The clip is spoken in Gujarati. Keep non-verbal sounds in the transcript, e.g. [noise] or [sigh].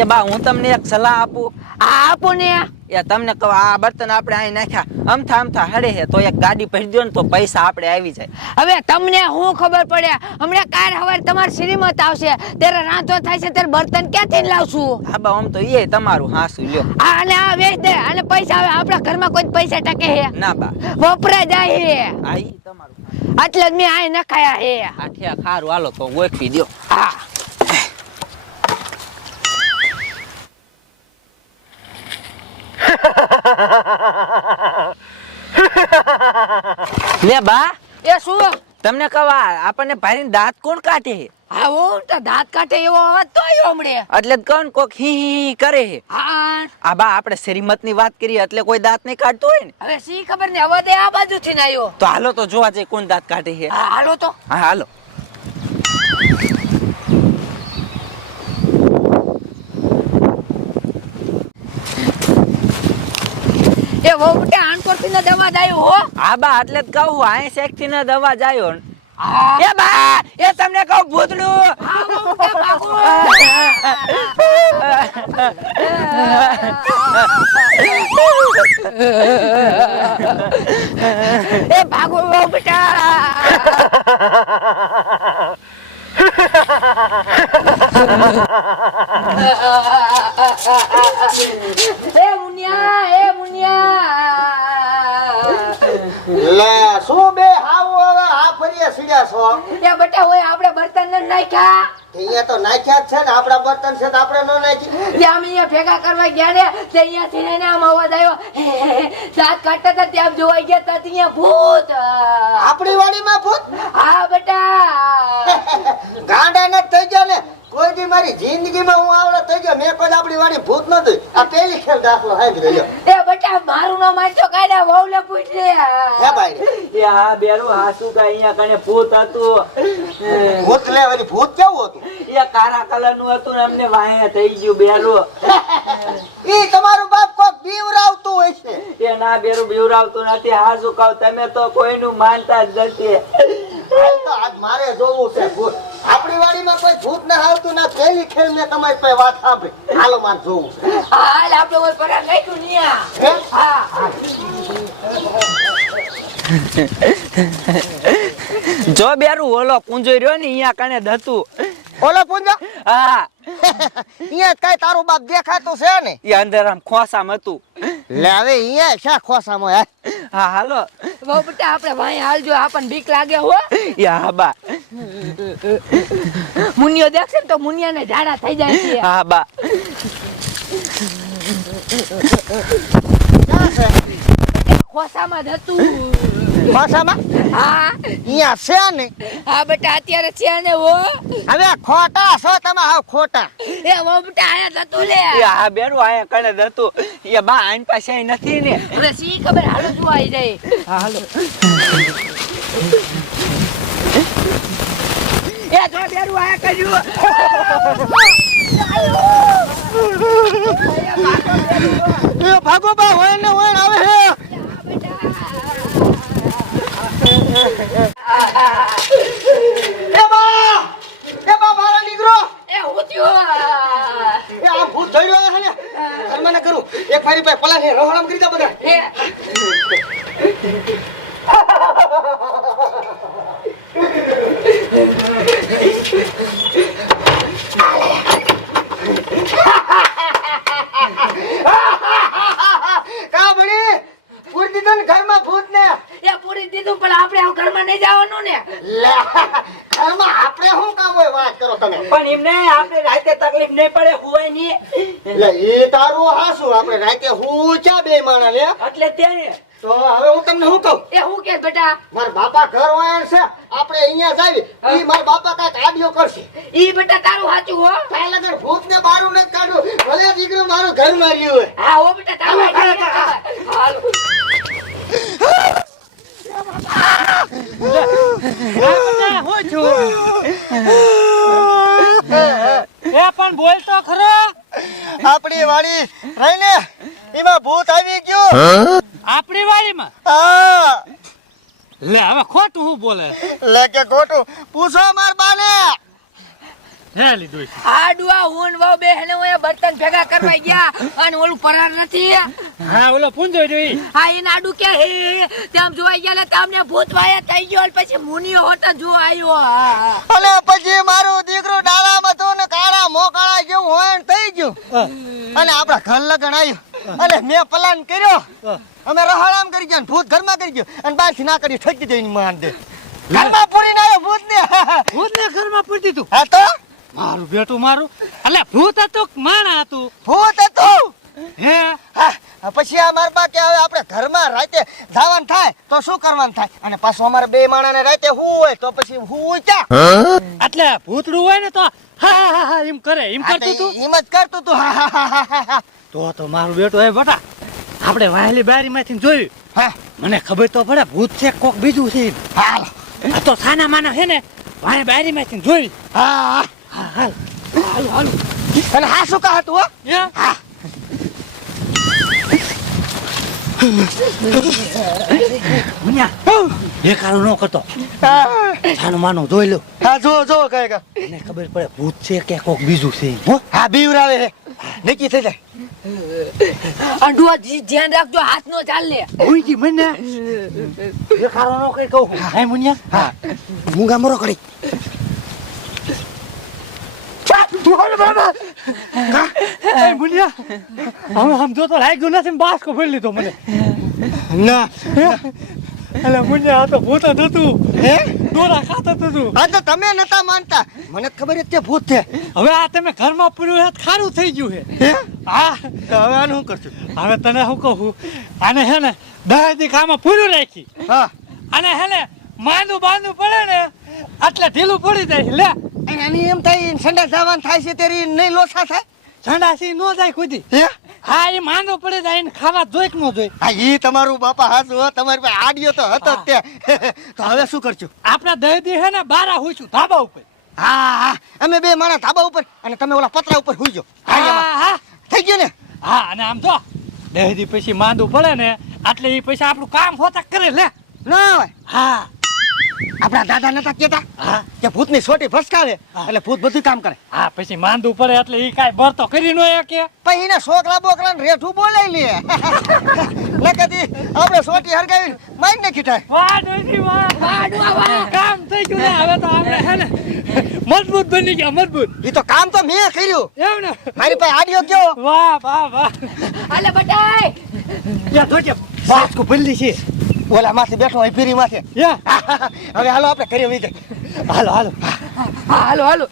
એ બા હું તમને એક સલાહ આપું. આ આપો ને. એ તમને કહું આ બર્તન આપણે અહીં નાખ્યા. અમથા અમથા હડે હે તો એક ગાડી ભરી દો ને તો પૈસા આપણે આવી જાય. હવે તમને શું ખબર પડે? હમણાં કાર હવાર તમારી શ્રીમત આવશે. ત્યારે રાંધો થાય છે ત્યારે બર્તન ક્યાંથી લાવશું? હા બા આમ તો એ તમારું હાસું લ્યો. આ અને આ વેચ દે અને પૈસા આવે. આપણા ઘરમાં કોઈ પૈસા ટકે હે. ના બા. વપરાય જાય હે. આ ઈ તમારું. એટલે જ મેં આ નખાયા હે. આઠિયા ખારું હાલો તો ગોઠવી દ્યો. હા. [laughs] લે બા. એ શું? તમને કવા આપણને ભાઈ દાંત કોણ કાઢે? હા ઓ તો દાંત કાઢે એવો અવાજ તો આવ્યો હમણે. એટલે કોણ કોક હી હી હી કરે. હા. આ બા આપણે શ્રીમતની વાત કરીએ એટલે કોઈ દાંત નહીં કાઢતો હોય ને. હવે સી ખબર ને અવાજ આ બાજુથી ને આવ્યો તો હાલો તો જોવા જઈએ કોણ દાંત કાઢે છે. હાલો તો. હા હાલો. એ વહુ બેટા આનકોરથી ને દવા જાયો હો. હા બા એટલે જ કહું આય શેકથી ના દવા જાયો એ બા એ તમને કહું ભૂતડું. એ ભાગો વહુ બેટા. [laughs] એ મુનિયા એ મુનિયા લે શું બે હાવો હવે સીડ્યા છો? એ બટા હોય આપણે બર્તન ન નાખ્યા? અહીંયા તો નાખ્યા જ છે ને આપણા બર્તન છે તો આપણે ન નાખી. ત્યાં અમે અહીંયા ભેગા કરવા ગયા ને તે અહીંયાથી ને આમ અવાજ આવ્યો દાંત કાઢતા હતા ત્યાં જોવા ગયા તા અહીંયા ભૂત. આપણી વાડીમાં ભૂત? હા બટા. ગાંડા ન થઈ ગયા ને. કોઈ દી મારી જિંદગીમાં હું આવડે થઈ ગયો મેં કોઈ આપણી વાડી ભૂત નથી આ પેલી ખેલ દાખલો હાઈ એ બેટા મારું નામ આજો કાઢ્યા વહુ પૂછ લે હે ભાઈ એ હા હાસુ કે અહીંયા કને ભૂત હતું. ભૂત લે વળી ભૂત કેવું હતું? એ કાળા કલરનું હતું ને અમને વાહે થઈ ગયું બેરું. ઈ તમારું બાપ કોક બીવરાવતું હોય છે. એ ના બેરું બીવરાવતું નથી. હાસુ કહું તમે તો કોઈનું માનતા જ નથી. તો આજ મારે જોવું છે ભૂત. આપણી વાડીમાં કોઈ ભૂત ના આવતું ના પેલી ખેલ મેં તમારી પાસે વાત સાંભળી. હાલો મારે જોવું છે. હાલ આપણે ઓર પર નાખ્યું ન્યા. હા? જો બેરું ઓલો પૂંજો રહ્યો ને અહીંયા કને દતું. ઓલો પૂંજો હા. અહીંયા કઈ તારું બાપ દેખાતું છે ને? એ અંદર આમ ખોસામાં હતું. લે હવે અહીંયા શા ખોસામાં યાર હા હાલો. બહુ બટા આપણે વાંહે હાલજો આપણને બીક લાગે હો. યા બા. મુનિયો દેખશે ને તો મુનિયાને ઝાડા થઈ જાય છે. હા બા. ખોસામાં જ હતું. ખોસામાં હા. અહીંયા છે ને? હા બેટા અત્યારે છે ને હો. હવે ખોટા છો તમે હા ખોટા. એ બેટા આયા જતું લે. એ હા બેરું અહીંયા કને જતું એ બા આઈન પાસે નથી ને. સી ખબર? હાલો શું આવી જાય. હા હાલો. એ જો બેરું આયા કર્યું. એ ભાગો બા હોય ને હોય આવે હે. એ બા એ બા મારા દીકરો એ હું થયું? એ આ ભૂત હે ને? ઘરમાં ના કરું. એક મારી પાસે પલા ને રોહણમ કરી દો બધા. એ પણ આપણે આ ઘરમાં નહીં જવાનું ને. લે ઘરમાં આપણે શું કામ હોય વાત કરો તમે? પણ એમને આપણે રાતે તકલીફ નહીં પડે હુવાય નહીં એટલે એ તારું હાસું આપણે રાતે હું ચા બે માણા લે. એટલે તેને તો હવે હું તમને શું કહું? એ હું કે બેટા? મારા બાપા ઘર વાયણ છે આપણે અહીંયા જાવી ઈ મારા બાપા કાંઈક આડિયો કરશે. ઈ બેટા તારું સાચું હો. પહેલા તો ભૂત ને બારું ને કાઢ્યું ભલે દીકરો મારું ઘર માર્યું હોય. હા હો બેટા તારું. હાલો હું. છું એ પણ બોલતો ખરો. આપણી વાડી રહીને એમાં ભૂત આવી ગયું. આપણી વાડીમાં હા. લે હવે ખોટું હું બોલે? લે કે ખોટું. પૂછો માર બાને. હે લીધું આડવા હું વાવ બે હેને ઓય બર્તન ભેગા કરવા ગયા અને ઓલું પરાર નથી. હા ઓલો પૂંજો જોઈ હા એને આડું કે હે તેમ જોઈ ગયા એટલે તમને ભૂત વાયા થઈ ગયો અને પછી મુનિયો હોતા જો આવ્યો. હા, હા. અને પછી મારું દીકરો ડાળામાં તો ને કાળા મોકાળા જેવું હોય ને થઈ ગયું. અને આપડા ઘર લગન આવ્યું. અને મેં પ્લાન કર્યો. અમે રહાડામ કરી ગયા ને ભૂત ઘરમાં કરી ગયો. અને બહારથી ના કરી ઠકી દઈને માન દે. ઘરમાં પૂરીને આવ્યો ભૂત ને ભૂત ને ઘરમાં પૂરી તું હા તો? મારું બેટું મારું. એટલે ભૂત હતું માણા હતું? ભૂત હતું. હા, પછી આ મારા બા કે હવે આપણે ઘરમાં રાતે જવાનું થાય તો શું કરવાનું થાય? અને પાછું અમારે બે માણાને રાતે હું હોય તો પછી હું ક્યાં? એટલે ભૂતડું હોય ને તો હા હા હા એમ કરે એમ કરતું તું? એમ જ કરતું તું. હા, હા, હા. તો તો મારું બેટું એ બટા. આપણે વાહેલી બારીમાંથી જોયું. હા. મને ખબર તો પડે ભૂત છે કોક બીજું છે એમ. હાલ. તો સાના માના છે ને વાહે બારીમાંથી જોયું. હા હા. હા હાલ હાલ હાલ. અને હા શું કહા હતું હો? હે? મુન્યા, બેકારું ન કરતો. સાનું માનું જોઈ લો. હા જો જો કહે કા મને ખબર પડે ભૂત છે કે કોક બીજું છે? હો? હા બીવરાવે હે નક્કી થઈ જાય. આડુઆ જી- ધ્યાન રાખજો હાથ નો ચાલે. ઉઈજી મને. બેકારું ન કઈ કહું? હે. મુનિયા? હા. મુંગા મરો કરી. એ મુન્યા હવે આમ જોતો લાગ્યું નથી બાસકો ભરી લીધો મને. ના. એટલે મુનિયા આ તો ભૂત જ હતું. હે? દોરા ખાતો હતું. આ તો તમે નતા માનતા. મને ખબર જ તે ભૂત છે. હવે આ તમે ઘરમાં પૂર્યું હે તો ખારું થઈ ગયું હે? હે તો હવે આનું શું કરશું? હવે તને શું કહું? આને હે ને દસ દી ખામાં પૂર્યું રાખી. હા. અને હે ને માંદું બાંધું પડે ને એટલે ઢીલું પડી જાય. લે. અને આની એમ થાય સંડા જવાનું થાય છે તેરી નહીં લોસા થાય? સંડાસી નો જાય ખુદી. હે? હા એ માંદો પડે જાય ને ખાવા જોઈ કે ન જોઈ હા એ તમારું બાપા હાસુ હો. તમારી પાસે આડિયો તો હતો જ તે [laughs] તો હવે શું કરશું? આપણા દહેદી હે ને બારા હોઈશું ધાબા ઉપર. હા હા. અમે બે માણસ ધાબા ઉપર અને તમે ઓલા પતરા ઉપર હુઈ જાઓ હા હા. થઈ ગયો ને? હા અને આમ જો દહેદી પછી માંદું પડે ને એટલે એ પૈસા આપણું કામ હોતા કરે લે. ના હોય. હા. આપણા દાદા નતા કેતા હા? કે ભૂતની સોટી ફસકાવે હા. એટલે ભૂત બધું કામ કરે. હા પછી માંદું પડે એટલે એ કાઈ બરતો કરી નો કે પછી એને છોકરા બોકરા ને રેઠું બોલાઈ લે. [laughs] નકદી આપણે સોટી હરગાવી મારી નાખી થાય. વાહ ડોશી વાહ વાહ કામ થઈ ગયું ને હવે તો આપણે હે ને મજબૂત બની ગયા મજબૂત. એ તો કામ તો મેં કર્યું. એમ ને? મારી પાસે આડિયો કયો વાહ વાહ વાહ. હાલે બટાઈ યા તો કે બાસ્કો બદલી છે. ઓલા માથે બેઠો હોય ફીરી માથે [laughs] હવે હાલો આપણે કરીએ વઈ હાલો હાલો. હા હાલો હાલો.